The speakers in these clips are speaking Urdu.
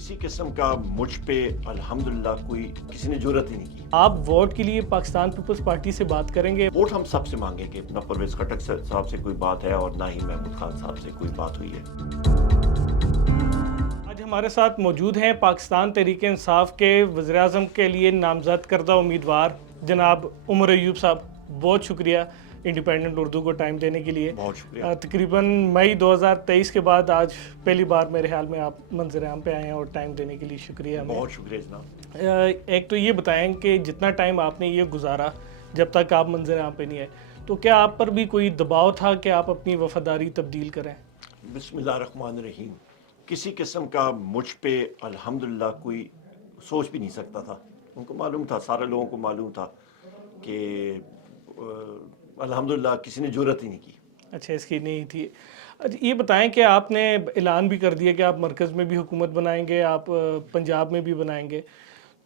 کسی قسم کا مجھ پہ الحمدللہ کوئی کسی نے جرت ہی نہیں کی۔ آپ ووٹ کے لیے پاکستان پیپلز پارٹی سے بات کریں گے؟ ووٹ ہم سب سے مانگیں گے، نہ پرویز خٹک صاحب سے کوئی بات ہے اور نہ ہی محمود خان صاحب سے کوئی بات ہوئی ہے۔ آج ہمارے ساتھ موجود ہیں پاکستان تحریک انصاف کے وزیراعظم کے لیے نامزد کردہ امیدوار جناب عمر ایوب صاحب۔ بہت شکریہ انڈیپینڈنٹ اردو کو ٹائم دینے کے لیے۔ بہت شکریہ۔ تقریباً مئی 2023 کے بعد آج پہلی بار میرے خیال میں آپ منظر عام پہ آئے ہیں اور ٹائم دینے کے لیے شکریہ ہمیں۔ بہت شکریہ جناب۔ ایک تو یہ بتائیں کہ جتنا ٹائم آپ نے یہ گزارا جب تک آپ منظر عام پہ نہیں آئے، تو کیا آپ پر بھی کوئی دباؤ تھا کہ آپ اپنی وفاداری تبدیل کریں؟ بسم اللہ الرحمن الرحیم۔ کسی قسم کا مجھ پہ الحمدللہ کوئی سوچ بھی نہیں سکتا تھا۔ ان کو معلوم تھا، سارے لوگوں کو معلوم تھا کہ الحمدللہ کسی نے جرت ہی نہیں کی۔ اچھا، اس کی نہیں تھی۔ اچھا یہ بتائیں کہ آپ نے اعلان بھی کر دیا کہ آپ مرکز میں بھی حکومت بنائیں گے، آپ پنجاب میں بھی بنائیں گے،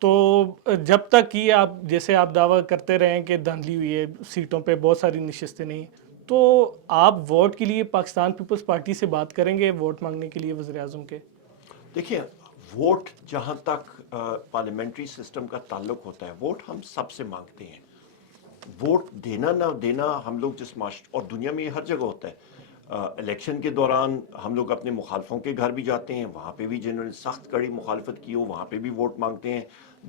تو جب تک یہ آپ جیسے آپ دعویٰ کرتے رہیں کہ دھاندلی ہوئی ہے، سیٹوں پہ بہت ساری نشستیں نہیں، تو آپ ووٹ کے لیے پاکستان پیپلز پارٹی سے بات کریں گے ووٹ مانگنے کے لیے وزیر اعظم کے؟ دیکھیں، ووٹ جہاں تک پارلیمنٹری سسٹم کا تعلق ہوتا ہے، ووٹ ہم سب سے مانگتے ہیں۔ ووٹ دینا نہ دینا ہم لوگ جس اور دنیا میں یہ ہر جگہ ہوتا ہے۔ الیکشن کے دوران ہم لوگ اپنے مخالفوں کے گھر بھی جاتے ہیں، وہاں پہ بھی جنہوں نے سخت کڑی مخالفت کی ہو وہاں پہ بھی ووٹ مانگتے ہیں۔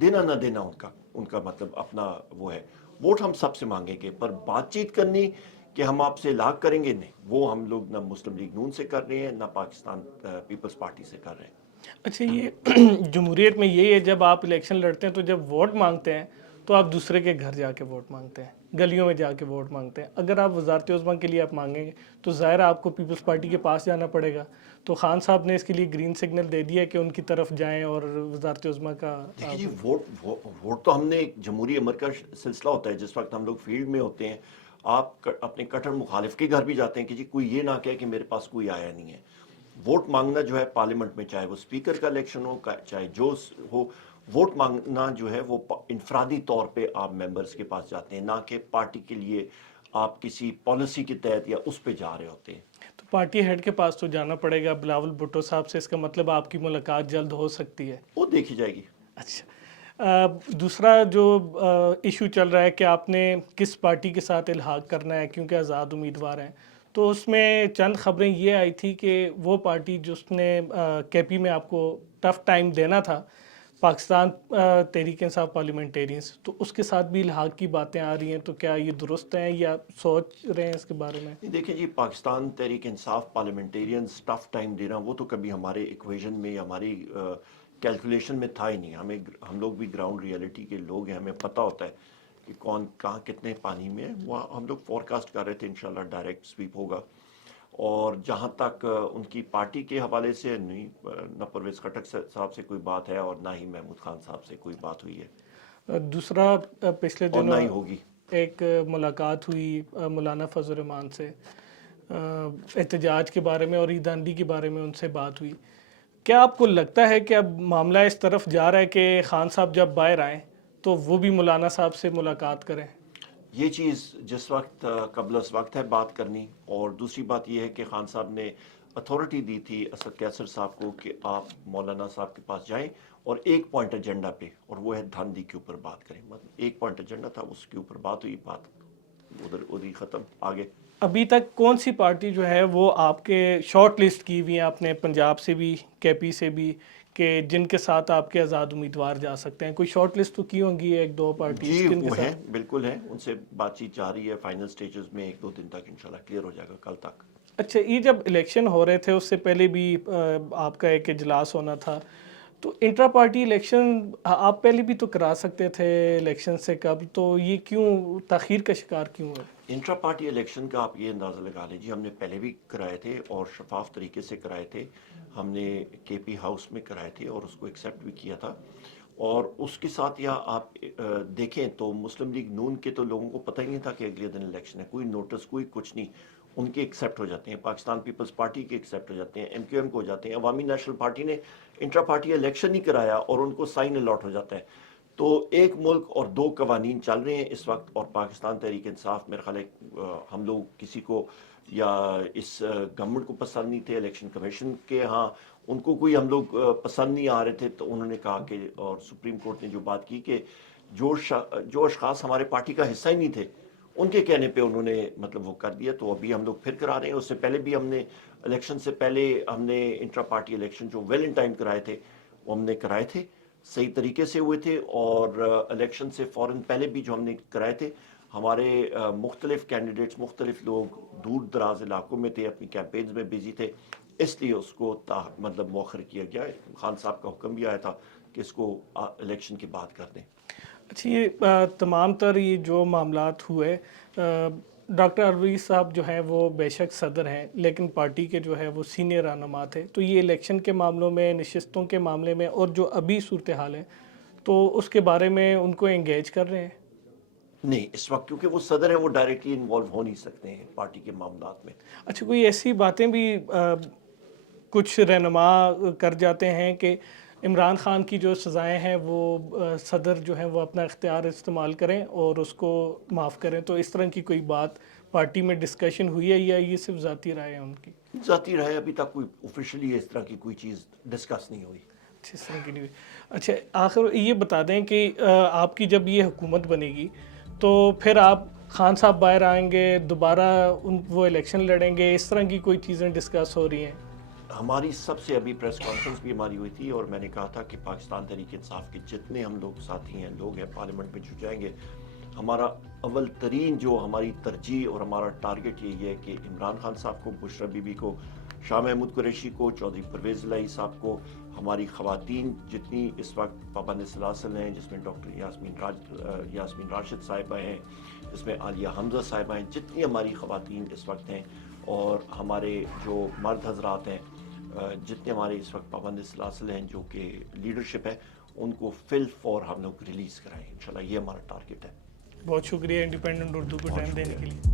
دینا نہ دینا ان کا مطلب اپنا وہ ہے۔ ووٹ ہم سب سے مانگیں گے، پر بات چیت کرنی کہ ہم آپ سے الحاق کریں گے، نہیں، وہ ہم لوگ نہ مسلم لیگ نون سے کر رہے ہیں نہ پاکستان پیپلز پارٹی سے کر رہے ہیں۔ اچھا، یہ جمہوریت میں یہی ہے، جب آپ الیکشن لڑتے ہیں تو جب ووٹ مانگتے ہیں تو آپ دوسرے کے گھر جا کے ووٹ مانگتے ہیں، گلیوں میں جا کے ووٹ مانگتے ہیں۔ اگر آپ وزارت عظمیٰ کے لیے آپ مانگیں گے تو ظاہر آپ کو پیپلز پارٹی کے پاس جانا پڑے گا، تو خان صاحب نے اس کے لیے گرین سگنل دے دیا کہ ان کی طرف جائیں اور وزارت عظمیٰ کا دیکھیے جی، ووٹ تو ہم نے ایک جمہوری امر کا سلسلہ ہوتا ہے۔ جس وقت ہم لوگ فیلڈ میں ہوتے ہیں، آپ اپنے کٹر مخالف کے گھر بھی جاتے ہیں کہ جی کوئی یہ نہ کہے کہ میرے پاس کوئی آیا نہیں ہے۔ ووٹ مانگنا جو ہے پارلیمنٹ میں، چاہے وہ اسپیکر کا الیکشن ہو چاہے جو ہو، ووٹ مانگنا جو ہے وہ انفرادی طور پہ آپ ممبرز کے پاس جاتے ہیں، نہ کہ پارٹی کے لیے آپ کسی پالیسی کے تحت یا اس پہ جا رہے ہوتے ہیں۔ تو پارٹی ہیڈ کے پاس تو جانا پڑے گا، بلاول بھٹو صاحب سے، اس کا مطلب آپ کی ملاقات جلد ہو سکتی ہے؟ وہ دیکھی جائے گی۔ اچھا، دوسرا جو ایشو چل رہا ہے کہ آپ نے کس پارٹی کے ساتھ الحاق کرنا ہے کیونکہ آزاد امیدوار ہیں، تو اس میں چند خبریں یہ آئی تھی کہ وہ پارٹی جس نے کے پی میں آپ کو ٹف ٹائم دینا تھا، پاکستان تحریک انصاف پارلیمنٹیرینز، تو اس کے ساتھ بھی الحاق کی باتیں آ رہی ہیں، تو کیا یہ درست ہیں یا سوچ رہے ہیں اس کے بارے میں؟ دیکھیں جی، Pakistan Tehreek Insaf parliamentarians tough time دینا وہ تو کبھی ہمارے ایکویژن میں یا ہماری کیلکولیشن میں تھا ہی نہیں۔ ہم لوگ بھی گراؤنڈ ریئلٹی کے لوگ ہیں، ہمیں پتہ ہوتا ہے کہ کون کہاں کتنے پانی میں ہے۔ وہ ہم لوگ فور کاسٹ کر رہے تھے انشاءاللہ ڈائریکٹ سویپ ہوگا۔ اور جہاں تک ان کی پارٹی کے حوالے سے، نہیں، نہ پرویز خٹک صاحب سے کوئی بات ہے اور نہ ہی محمود خان صاحب سے کوئی بات ہوئی ہے، دوسرا پچھلے اور نہ ہی دنوں ہوگی۔ ایک ملاقات ہوئی مولانا فضل الرحمان سے، احتجاج کے بارے میں اور عید آندھی کے بارے میں ان سے بات ہوئی۔ کیا آپ کو لگتا ہے کہ اب معاملہ اس طرف جا رہا ہے کہ خان صاحب جب باہر آئیں تو وہ بھی مولانا صاحب سے ملاقات کریں؟ یہ چیز جس وقت قبل از وقت ہے بات کرنی، اور دوسری بات یہ ہے کہ خان صاحب نے اتھارٹی دی تھی اسد کیسر صاحب کو کہ آپ مولانا صاحب کے پاس جائیں اور ایک پوائنٹ ایجنڈا پہ، اور وہ ہے دھاندلی کے اوپر بات کریں۔ مطلب ایک پوائنٹ ایجنڈا تھا، اس کے اوپر بات ہوئی، بات ادھر ختم، آگے۔ ابھی تک کون سی پارٹی جو ہے وہ آپ کے شارٹ لسٹ کی ہوئی ہیں آپ نے، پنجاب سے بھی کے پی سے بھی، کہ جن کے ساتھ آپ کے آزاد امیدوار جا سکتے ہیں؟ کوئی شارٹ لسٹ تو کی ہوں گی ایک دو پارٹیز جی کن کے وہ ہیں، ساتھ؟ بالکل ہیں، ان سے بات چیت جاری ہے، فائنل سٹیجز میں، ایک دو دن تک انشاءاللہ کلیئر ہو جائے گا، کل تک۔ اچھا، یہ جب الیکشن ہو رہے تھے اس سے پہلے بھی آپ کا ایک اجلاس ہونا تھا، تو انٹرا پارٹی الیکشن آپ پہلے بھی تو کرا سکتے تھے الیکشن سے قبل، تو یہ کیوں تاخیر کا شکار کیوں ہے؟ انٹرا پارٹی الیکشن کا آپ یہ اندازہ لگا لیجیے، ہم نے پہلے بھی کرائے تھے اور شفاف طریقے سے کرائے تھے۔ ہم نے کے پی ہاؤس میں کرائے تھے اور اس کو ایکسیپٹ بھی کیا تھا۔ اور اس کے ساتھ یا آپ دیکھیں تو مسلم لیگ نون کے تو لوگوں کو پتہ ہی نہیں تھا کہ اگلے دن الیکشن ہے، کوئی نوٹس کوئی کچھ نہیں، ان کے ایکسیپٹ ہو جاتے ہیں، پاکستان پیپلز پارٹی کے ایکسیپٹ ہو جاتے ہیں، ایم کیو ایم کو ہو جاتے ہیں، عوامی نیشنل پارٹی نے انٹرا پارٹی الیکشن نہیں کرایا اور ان کو سائن الاٹ ہو جاتا ہے۔ تو ایک ملک اور دو قوانین چل رہے ہیں اس وقت، اور پاکستان تحریک انصاف میرے خیال ہے ہم لوگ کسی کو یا اس گورنمنٹ کو پسند نہیں تھے، الیکشن کمیشن کے ہاں ان کو کوئی ہم لوگ پسند نہیں آ رہے تھے تو انہوں نے کہا کہ اور سپریم کورٹ نے جو بات کی کہ جو اشخاص ہمارے پارٹی کا حصہ ہی نہیں تھے ان کے کہنے پہ انہوں نے مطلب وہ کر دیا. تو ابھی ہم لوگ پھر کرا رہے ہیں. اس سے پہلے بھی ہم نے الیکشن سے پہلے ہم نے انٹرا پارٹی الیکشن جو ویل ان ٹائم کرائے تھے وہ ہم نے کرائے تھے, صحیح طریقے سے ہوئے تھے. اور الیکشن سے فوراً پہلے بھی جو ہم نے کرائے تھے ہمارے مختلف کینڈیڈیٹس مختلف لوگ دور دراز علاقوں میں تھے, اپنی کیمپینز میں بزی تھے, اس لیے اس کو مطلب مؤخر کیا گیا. خان صاحب کا حکم بھی آیا تھا کہ اس کو الیکشن کے بعد کر دیں. اچھا, یہ تمام تر یہ جو معاملات ہوئے, ڈاکٹر عروی صاحب جو ہیں وہ بے شک صدر ہیں لیکن پارٹی کے جو ہے وہ سینئر رہنما تھے, تو یہ الیکشن کے معاملوں میں, نشستوں کے معاملے میں اور جو ابھی صورتحال ہے تو اس کے بارے میں ان کو انگیج کر رہے ہیں؟ نہیں, اس وقت کیونکہ وہ صدر ہیں وہ ڈائریکٹلی انوالو ہو نہیں سکتے ہیں پارٹی کے معاملات میں. اچھا, کوئی ایسی باتیں بھی کچھ رہنما کر جاتے ہیں کہ عمران خان کی جو سزائیں ہیں وہ صدر جو ہیں وہ اپنا اختیار استعمال کریں اور اس کو معاف کریں, تو اس طرح کی کوئی بات پارٹی میں ڈسکشن ہوئی ہے یا یہ صرف ذاتی رائے ہے ان کی؟ ذاتی رائے, ابھی تک کوئی آفیشلی اس طرح کی کوئی چیز ڈسکس نہیں ہوئی. اچھا, اس طرح کی نہیں ہوئی. اچھا, آخر یہ بتا دیں کہ آپ کی جب یہ حکومت بنے گی تو پھر آپ خان صاحب باہر آئیں گے, دوبارہ وہ الیکشن لڑیں گے, اس طرح کی کوئی چیزیں ڈسکس ہو رہی ہیں؟ ہماری سب سے ابھی پریس کانفرنس بھی ہماری ہوئی تھی اور میں نے کہا تھا کہ پاکستان تحریک انصاف کے جتنے ہم لوگ ساتھی ہیں, لوگ ہیں پارلیمنٹ میں جو جائیں گے, ہمارا اول ترین جو ہماری ترجیح اور ہمارا ٹارگٹ یہی ہے کہ عمران خان صاحب کو, بشرا بی بی کو, شاہ محمود قریشی کو, چودھری پرویز الہی صاحب کو, ہماری خواتین جتنی اس وقت پابند سلاسل ہیں جس میں ڈاکٹر یاسمین راشد صاحبہ ہیں, جس میں عالیہ حمزہ صاحبہ ہیں, جتنی ہماری خواتین اس وقت ہیں اور ہمارے جو مرد حضرات ہیں, جتنے ہمارے اس وقت پابند سلاسل ہیں جو کہ لیڈرشپ ہے, ان کو فل فور ہم لوگ ریلیز کرائیں انشاءاللہ. یہ ہمارا ٹارگٹ ہے. بہت شکریہ انڈیپینڈنٹ اردو کو ٹائم دینے کے لیے.